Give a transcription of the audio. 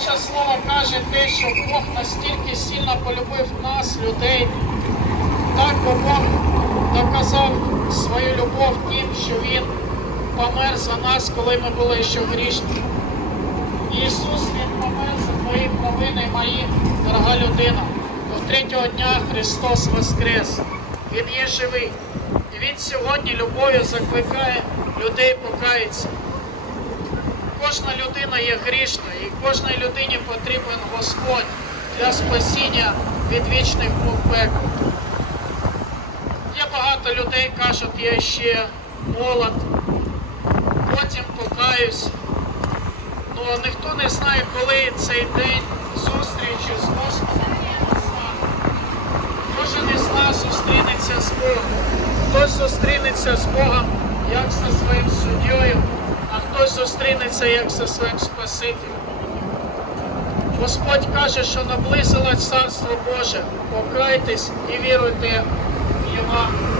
Боже Слово каже те, що Бог настільки сильно полюбив нас, людей, так бо Бог доказав свою любов тим, що Він помер за нас, коли ми були ще грішні. Ісус Він помер за твої провини, мої, дорога людина. До третього дня Христос Воскрес. Він є живий. І Він сьогодні любов'ю закликає людей покаятися. Кожна людина є грішною, і кожній людині потрібен Господь для спасіння від вічних мук пекла. Є багато людей, кажуть, я ще молод, потім покаюсь. Ну ніхто не знає, коли цей день зустрічі з Господом. Кожен із нас зустрінеться з Богом. Хтось зустрінеться з Богом як зі своїм суддєю, зустрінеться як зі своїм Спасителем. Господь каже, що наблизилось Царство Боже. Покайтесь і віруйте в Євангеліє.